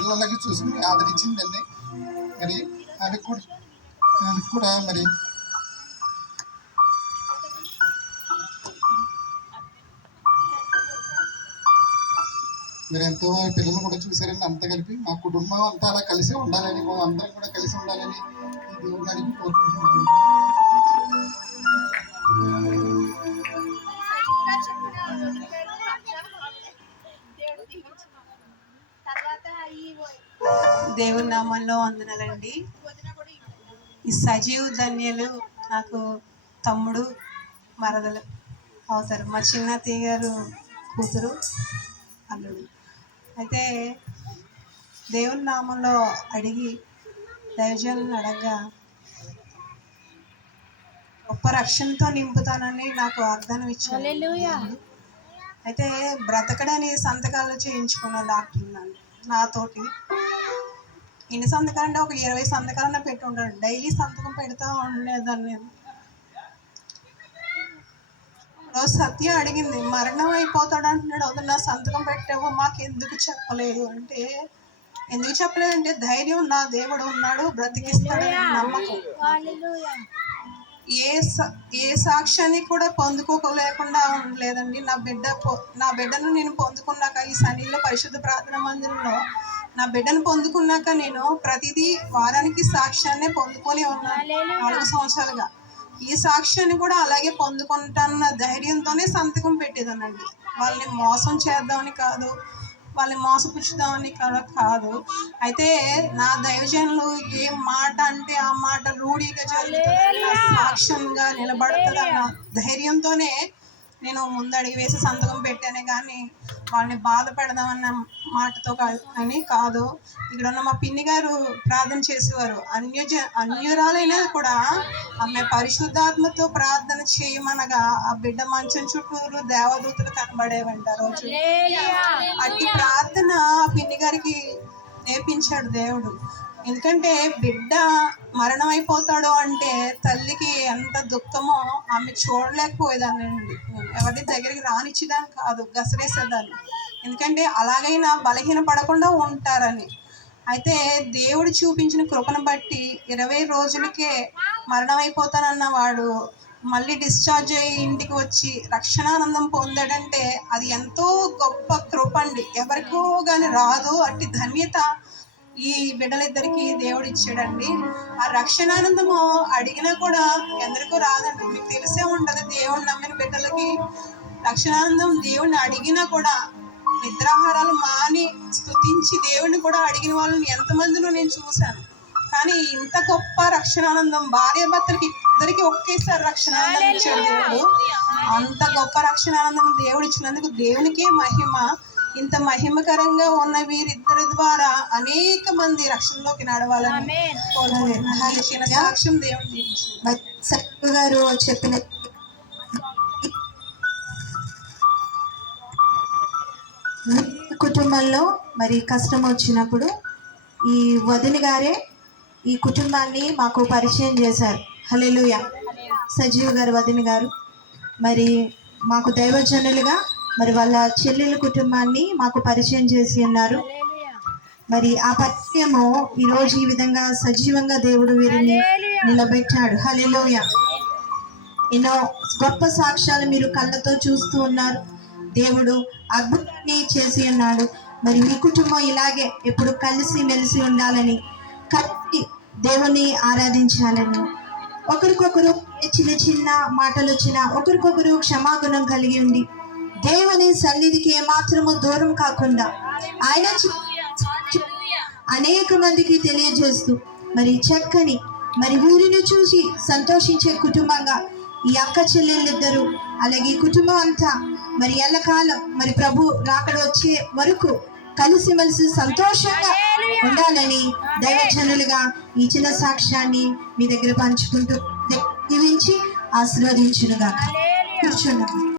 పిల్లలకి చూసుకుని ఆదరించిందండి. మరి ఆమెకు కూడా మరి మీరు ఎంతో పిల్లలు కూడా చూసారండి. అంతా కలిపి మా కుటుంబం అంతా అలా కలిసి ఉండాలని, మా అందరం కూడా కలిసి ఉండాలని ఈ దేవుడిని అడిగి కోరుకుంటున్నాను. దేవుని నామంలో వందనాలండి. ఈ సజీవ్ ధన్యులు నాకు తమ్ముడు మరదలు అవుతారు. మా చిన్న అత్తయ్య గారు కూతురు అల్లుడు. అయితే దేవుని నామంలో అడిగి దైవజనులను అడగగా గొప్ప రక్షణతో నింపుతానని నాకు వాగ్దానం ఇచ్చాను. అయితే బ్రతకడని సంతకాలు చేయించుకున్న డాక్టర్ నాతోటి ఎన్ని సంతకాలు అంటే ఒక 20 సంతకాలన్నా పెట్టి ఉంటాడు. డైలీ సంతకం పెడతా ఉండేదాన్ని. రోజు సత్య అడిగింది, మరణం అయిపోతాడు అంటున్నాడు, అవుతుంది నా సంతకం పెట్టావు మాకు ఎందుకు చెప్పలేదు అంటే, ఎందుకు చెప్పలేదంటే ధైర్యం, నా దేవుడు ఉన్నాడు బ్రతికిస్తాడని నమ్మకం. ఏ సాక్ష్యాన్ని కూడా పొందుకోలేకుండా ఉండలేదండి. నా బిడ్డను నేను పొందుకున్నాక ఈ సన్నిధిలో పరిశుద్ధ ప్రార్థన మందిరంలో నా బిడ్డను పొందుకున్నాక నేను ప్రతిదీ వారానికి సాక్ష్యాన్ని పొందుకొని ఉన్నాను 4 సంవత్సరాలుగా. ఈ సాక్ష్యాన్ని కూడా అలాగే పొందుకుంటాన్న ధైర్యంతోనే సంతకం పెట్టేదానండి. వాళ్ళని మోసం చేద్దామని కాదు, వాళ్ళని మోసపుచ్చుదామని కాదు. అయితే నా దైవజనులు ఏ మాట అంటే ఆ మాట రూఢిగా జరుగుతుంది, సాక్ష్యంగా నిలబడుతుంది అన్న ధైర్యంతోనే నేను ముందడుగు వేసి సంతకం పెట్టానే కానీ వాళ్ళని బాధ పెడదామన్న మాటతో కాదు. ఇక్కడ ఉన్న మా పిన్ని గారు ప్రార్థన చేసేవారు. అన్యురాలైనా కూడా ఆమె పరిశుద్ధాత్మతో ప్రార్థన చేయమనగా ఆ బిడ్డ మంచం చుట్టూరు దేవదూతలు కనబడేవంట రోజు. అట్టి ప్రార్థన ఆ పిన్ని గారికి నేర్పించాడు దేవుడు. ఎందుకంటే బిడ్డ మరణం అయిపోతాడు అంటే తల్లికి ఎంత దుఃఖమో ఆమె చూడలేకపోయేదాన్ని. ఎవరి దగ్గరికి రానిచ్చేదాన్ని కాదు, గసరేసేదాన్ని. ఎందుకంటే అలాగైనా బలహీన పడకుండా ఉంటారని. అయితే దేవుడు చూపించిన కృపను బట్టి 20 రోజులకే మరణం అయిపోతానన్న వాడు మళ్ళీ డిశ్చార్జ్ అయ్యి ఇంటికి వచ్చి రక్షణానందం పొందాడంటే అది ఎంతో గొప్ప కృప అండి. ఎవరికో కానీ రాదు. అట్టి ధన్యత ఈ బిడ్డలిద్దరికి దేవుడు ఇచ్చాడండి. ఆ రక్షణానందము అడిగినా కూడా ఎందరికో రాదండి. మీకు తెలిసే ఉంటుంది, దేవుడిని నమ్మిన బిడ్డలకి రక్షణానందం దేవుడిని అడిగినా కూడా నిద్రాహారాలు మాని స్తుతించి దేవుడిని కూడా అడిగిన వాళ్ళని ఎంతమందినో నేను చూశాను. కానీ ఇంత గొప్ప రక్షణానందం భార్యాభర్తలకి ఇద్దరికి ఒకేసారి రక్షణానందం ఇచ్చాడు దేవుడు. అంత గొప్ప రక్షణానందం దేవుడు ఇచ్చినందుకు దేవునికే మహిమ. ఇంత మహిమకరంగా ఉన్న వీరిద్దరి ద్వారా అనేక మంది రక్షణలోకి నడవాలని కోరుకుంటున్నాను. సాక్ష్యం దేవుడు గారు చెప్పిన కుటుంబంలో మరి కష్టం వచ్చినప్పుడు ఈ వదిన గారే ఈ కుటుంబాన్ని మాకు పరిచయం చేశారు. హల్లెలూయా. సజీవ్ గారు వదిన గారు మరి మాకు దైవజనులుగా మరి వాళ్ళ చెల్లెల కుటుంబాన్ని మాకు పరిచయం చేసి ఉన్నారు. మరి ఆ పరిచయము ఈరోజు ఈ విధంగా సజీవంగా దేవుడు వీరిని నిలబెట్టాడు. హల్లెలూయా. ఎన్నో గొప్ప సాక్ష్యాలు మీరు కళ్ళతో చూస్తూ ఉన్నారు. దేవుడు అద్భుతాన్ని చేసి ఉన్నాడు. మరి మీ కుటుంబం ఇలాగే ఎప్పుడు కలిసి మెలిసి ఉండాలని, కలిసి దేవుని ఆరాధించాలని, ఒకరికొకరు చిన్న చిన్న మాటలు వచ్చినా ఒకరికొకరు క్షమాగుణం కలిగి ఉండి దేవుని సన్నిధికి ఏమాత్రము దూరం కాకుండా ఆయన అనేక మందికి తెలియజేస్తూ మరి చక్కని మరి వీరిని చూసి సంతోషించే కుటుంబంగా ఈ అక్క చెల్లెళ్ళిద్దరూ అలాగే కుటుంబం అంతా మరి ఎల్లకాలం మరి ప్రభు రాకడ వచ్చే వరకు కలిసిమెలిసి సంతోషంగా ఉండాలని దైవజనులుగా ఈ చిన్న సాక్ష్యాన్ని మీ దగ్గర పంచుకుంటూ దీవించి ఆశీర్వదించునుగా. కూర్చున్నాం.